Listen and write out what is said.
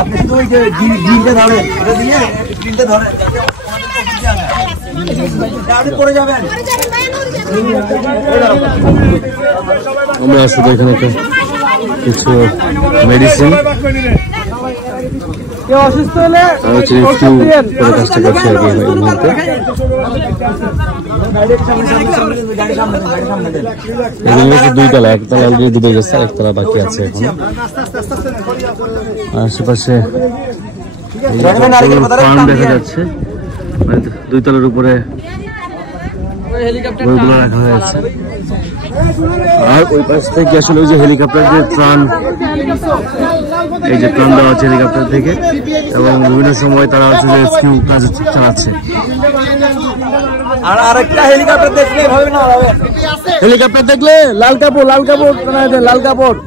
আপনি শুধু ওই যে গ্রিনটা ধরেন, ওটা দিয়ে গ্রিনটা ধরেন, পড়ে যাবেন। আমরা শুধু এখানে কিছু মেডিসিন অসুস্থ হলে কাজটা করছে আর কি এই মুহূর্তে। দুইতলা, একতলা অলরেডি ডুবে গেছে, একতলা বাকি আছে এখন। আশেপাশে ফার্ম দেখা যাচ্ছে, দুইতলার উপরে বইগুলো রাখা হয়েছে। আর ওই পাশ থেকে আসলে ওই যে হেলিকপ্টার যে ত্রাণ, এই যে ত্রাণ দেওয়া হচ্ছে হেলিকপ্টার থেকে, এবং বিভিন্ন সময় তারা হচ্ছে যে রেস্কিউ কাজ চালাচ্ছে। আর আরেকটা হেলিকপ্টার দেখলে হবে না, হেলিকপ্টার দেখলে লাল কাপড়, লাল কাপড়, লাল কাপড়।